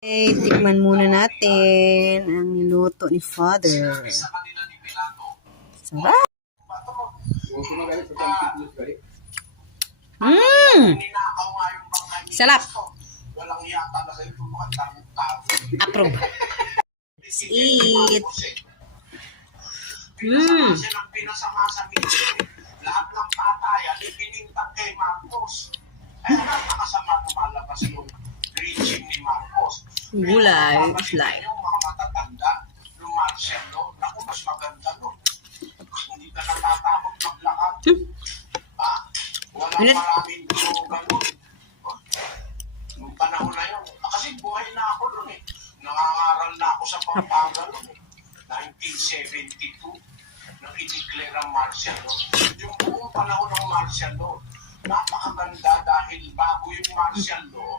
Okay, tikman muna natin ang niluto ni Father. Sarap! Sarap! Approve. Let's eat! Lahat ng patayan, ipinintang kay Marcos. Kaya napakasama lumalabas yung regime ni Marcos. Gulay is life. Yung mga matatanda, yung martial law, naku, mas maganda nun. Hindi ka natatakot maglakad. Walang maraming droga nun. Nung panahon na yun, kasi buhay na ako nun eh. Nangangaral na ako sa Pampanga nun eh. 1972. Nang i-declare ang martial law. Yung buong panahon ng martial law, napakaganda dahil bago yung martial law,